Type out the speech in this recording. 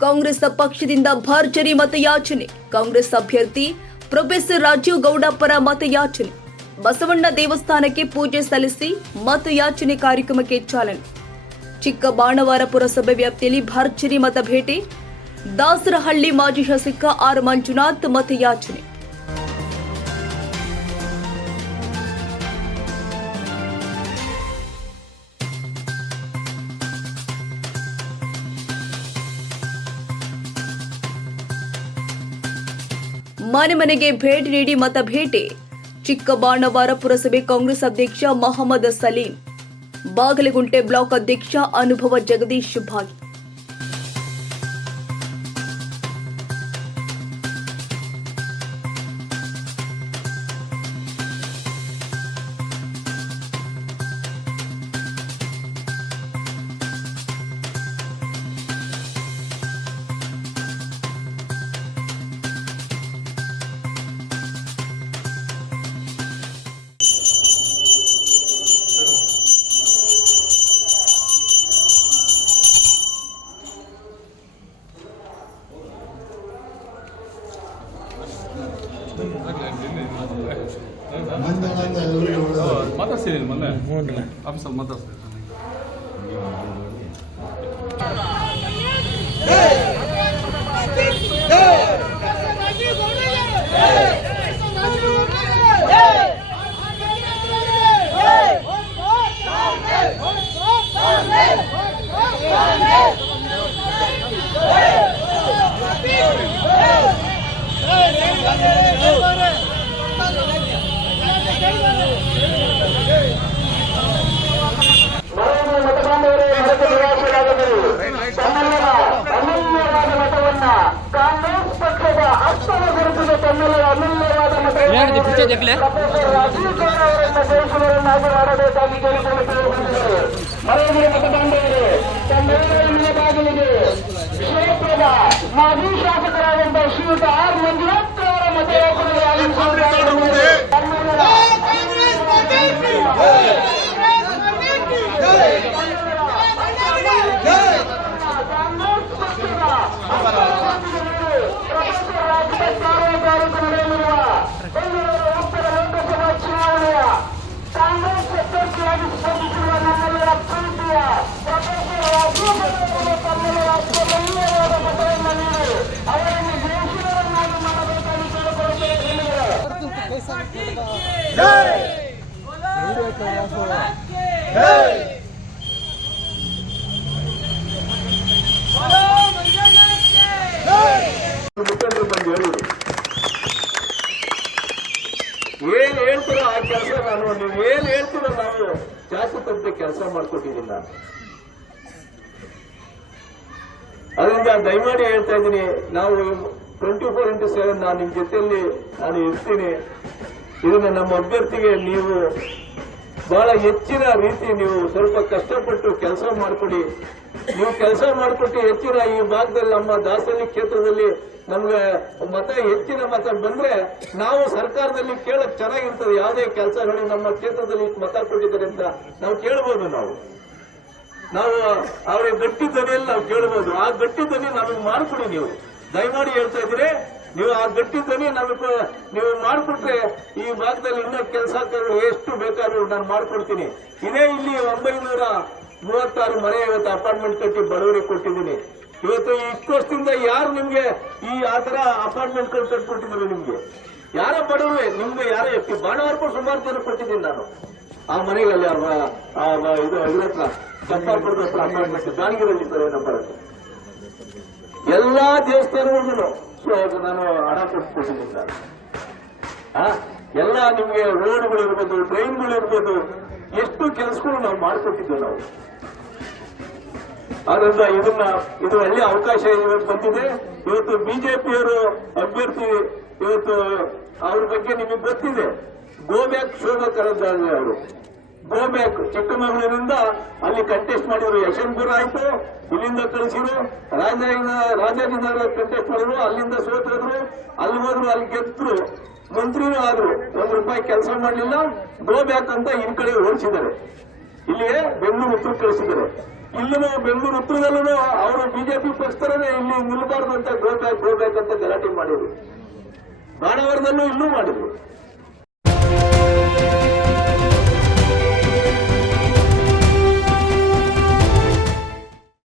ಕಾಂಗ್ರೆಸ್ ಪಕ್ಷದಿಂದ ಭರ್ಜರಿ ಮತಯಾಚನೆ. ಕಾಂಗ್ರೆಸ್ ಅಭ್ಯರ್ಥಿ ಪ್ರೊಫೆಸರ್ ರಾಜೀವ್ ಗೌಡ ಪರ ಮತಯಾಚನೆ. ಬಸವಣ್ಣ ದೇವಸ್ಥಾನಕ್ಕೆ ಪೂಜೆ ಸಲ್ಲಿಸಿ ಮತಯಾಚನೆ ಕಾರ್ಯಕ್ರಮಕ್ಕೆ ಚಾಲನೆ. ಚಿಕ್ಕ ಬಾಣವಾರ ಪುರಸಭೆ ವ್ಯಾಪ್ತಿಯಲ್ಲಿ ಭರ್ಜರಿ ಮತ ಭೇಟಿ ದಾಸರಹಳ್ಳಿ ಮಾಜಿ ಶಾಸಕ ಆರ್ ಮಂಜುನಾಥ್ ಮತಯಾಚನೆ. ಮನೆ ಮನೆಗೆ ಭೇಟಿ ನೀಡಿ ಮತ ಭೇಟಿ. ಚಿಕ್ಕಬಾಣವಾರ ಪುರಸಭೆ ಕಾಂಗ್ರೆಸ್ ಅಧ್ಯಕ್ಷ ಮೊಹಮ್ಮದ್ ಸಲೀಂ. ಬಾಗಲಗುಂಟೆ ಬ್ಲಾಕ್ ಅಧ್ಯಕ್ಷ ಅನುಭವ ಜಗದೀಶ್ ಭಾಗಿ. ಮಾತಾಡ್ಸಿದ್ದೀನಿ ಮೊನ್ನೆ ಆಫೀಸಲ್ಲಿ ಮಾತಾಡ್ಸಿದ್ದೀನಿ ಇಲ್ಲಿನ ಬಾಗಿಲಿಗೆ ಕ್ಷೇತ್ರದ ಮಾಜಿ ಶಾಸಕರಾದಂತಹ ಶ್ರೀಯುತ ಆರ್ ಮಂಜು ಕಾಂಗ್ರೆಸ್ ಮುಖಂಡರು ಬಂದು ಆ ಕೆಲಸ ನಾನು ನೀವು ಏನ್ ಹೇಳ್ತೀರೋ ನಾವು ಶಾಸಕರಂತೆ ಕೆಲಸ ಮಾಡ್ಕೊಟ್ಟಿದ್ದೀನಿ ನಾನು ಅದರಿಂದ ದಯಮಾಡಿ ಹೇಳ್ತಾ ಇದ್ದೀನಿ, ನಾವು ಟ್ವೆಂಟಿ ಫೋರ್ ಇಂಟು ಸೆವೆನ್ ನಾನು ನಿಮ್ಮ ಜೊತೆಯಲ್ಲಿ ನಾನು ಇರ್ತೀನಿ. ಇದನ್ನು ನಮ್ಮ ಅಭ್ಯರ್ಥಿಗೆ ನೀವು ಬಹಳ ಹೆಚ್ಚಿನ ರೀತಿ ನೀವು ಸ್ವಲ್ಪ ಕಷ್ಟಪಟ್ಟು ಕೆಲಸ ಮಾಡಿಕೊಡಿ. ನೀವು ಕೆಲಸ ಮಾಡಿಕೊಟ್ಟು ಹೆಚ್ಚಿನ ಈ ಭಾಗದಲ್ಲಿ ನಮ್ಮ ದಾಸರಿ ಕ್ಷೇತ್ರದಲ್ಲಿ ನಮ್ಗೆ ಮತ, ಹೆಚ್ಚಿನ ಮತ ಬಂದ್ರೆ ನಾವು ಸರ್ಕಾರದಲ್ಲಿ ಕೇಳಕ್ ಚೆನ್ನಾಗಿರ್ತದೆ. ಯಾವುದೇ ಕೆಲಸ ನೋಡಿ ನಮ್ಮ ಕ್ಷೇತ್ರದಲ್ಲಿ ಮತ ಕೊಟ್ಟಿದ್ದಾರೆ ಅಂತ ನಾವು ಕೇಳ್ಬೋದು ನಾವು. ನಾವು ಅವರ ಗಟ್ಟಿ ಧ್ವನಿಯಲ್ಲಿ ನಾವು ಕೇಳ್ಬೋದು. ಆ ಗಟ್ಟಿ ಧ್ವನಿ ನಮಗೆ ಮಾಡಿಕೊಡಿ ನೀವು. ದಯಮಾಡಿ ಹೇಳ್ತಾ ಇದ್ದೀರಿ. ನೀವು ಆ ಗಟ್ಟಿ ತನಿ ನಮಗೆ ನೀವು ಮಾಡಿಕೊಟ್ರೆ ಈ ಭಾಗದಲ್ಲಿ ಇನ್ನೂ ಕೆಲಸ ಎಷ್ಟು ಬೇಕಾದ್ರೂ ನಾನು ಮಾಡಿಕೊಡ್ತೀನಿ. ಇದೇ ಇಲ್ಲಿ ಒಂಬೈನೂರ ಮೂವತ್ತಾರು ಮನೆ ಇವತ್ತು ಅಪಾರ್ಟ್ಮೆಂಟ್ ಕಟ್ಟಿ ಬಡವರಿಗೆ ಕೊಟ್ಟಿದ್ದೀನಿ. ಇವತ್ತು ಇಷ್ಟು ವರ್ಷದಿಂದ ಯಾರು ನಿಮ್ಗೆ ಈ ಆತರ ತರ ಅಪಾರ್ಟ್ಮೆಂಟ್ ಕಟ್ಕೊಟ್ಟಿದ್ದಾರೆ ನಿಮ್ಗೆ? ಯಾರ ಬಡವರೇ? ನಿಮ್ಗೆ ಯಾರ ಎಷ್ಟು ಬಾಣವರ್ಗೂ ಸುಮಾರು ಜನ ಕೊಟ್ಟಿದ್ದೀನಿ ನಾನು. ಆ ಮನೆಗಳಲ್ಲಿ ಇದು ಇದ್ರ ಹತ್ರ ಅಪಾರ್ಟ್ಮೆಂಟ್, ದಾವಣಗೆರೆಯಲ್ಲಿ ಸರ್ ಏನಪ್ಪ ಎಲ್ಲಾ ದೇವಸ್ಥಾನಗಳಿಗೂ ನಾನು ಹಣ ಕೊಟ್ಟು ನಾನು ಆ? ಎಲ್ಲ ನಿಮ್ಗೆ ರೋಡ್ಗಳು ಇರ್ಬೋದು ಟ್ರೈನ್ಗಳು ಇರ್ಬೋದು, ಎಷ್ಟು ಕೆಲಸಗಳು ನಾವು ಮಾಡಿಕೊಟ್ಟಿದ್ದೇವೆ ನಾವು. ಆದ್ರಿಂದ ಇದನ್ನ, ಇದು ಒಳ್ಳೆಯ ಅವಕಾಶ ಇವತ್ತು ಬಂದಿದೆ. ಇವತ್ತು ಬಿಜೆಪಿಯವರು ಅಭ್ಯರ್ಥಿ, ಇವತ್ತು ಅವ್ರ ಬಗ್ಗೆ ನಿಮಗೆ ಗೊತ್ತಿದೆ. ಗೋ ಬ್ಯಾಕ್ ಶೋಭಾ ಅವರು. ಗೋ ಚಿಕ್ಕಮಗಳೂರಿಂದ ಅಲ್ಲಿ ಕಂಟೆಸ್ಟ್ ಮಾಡಿದ್ರು. ಯಶವಂತಪುರ ಆಯ್ತು. ಇಲ್ಲಿಂದ ಕಳಿಸಿದ್ರು ರಾಜನಗರ ರಾಜಾಜಿನಗರ ಕಂಟೆಸ್ಟ್ ಮಾಡಿದ್ರು. ಅಲ್ಲಿಂದ ಸೋತಿದ್ರು ಅಲ್ಲಿ ಹೋದ್ರು, ಅಲ್ಲಿ ಗೆದ್ರು. ಮಂತ್ರಿನೂ ಆದ್ರು. ಒಂದು ರೂಪಾಯಿ ಕೆಲಸ ಮಾಡಲಿಲ್ಲ. ಗೋ ಬ್ಯಾಕ್ ಅಂತ ಇನ್ ಕಡೆ ಓಡಿಸಿದ್ದಾರೆ. ಇಲ್ಲಿಯೇ ಬೆಂಗಳೂರು ಉತ್ತರ ಕಳಿಸಿದ್ದಾರೆ. ಇಲ್ಲೂ ಬೆಂಗಳೂರು ಉತ್ತರದಲ್ಲೂ ಅವರು ಬಿಜೆಪಿ ಪಕ್ಷರೇ ಇಲ್ಲಿ ನಿಲ್ಬಾರ್ದು ಅಂತ ಗೋಬ್ಯಾಕ್ ಗೋಬ್ಯಾಕ್ ಅಂತ ಗಲಾಟೆ ಮಾಡಿದ್ರು. ಬಾಣವರದಲ್ಲೂ ಇಲ್ಲೂ ಮಾಡಿದ್ರು.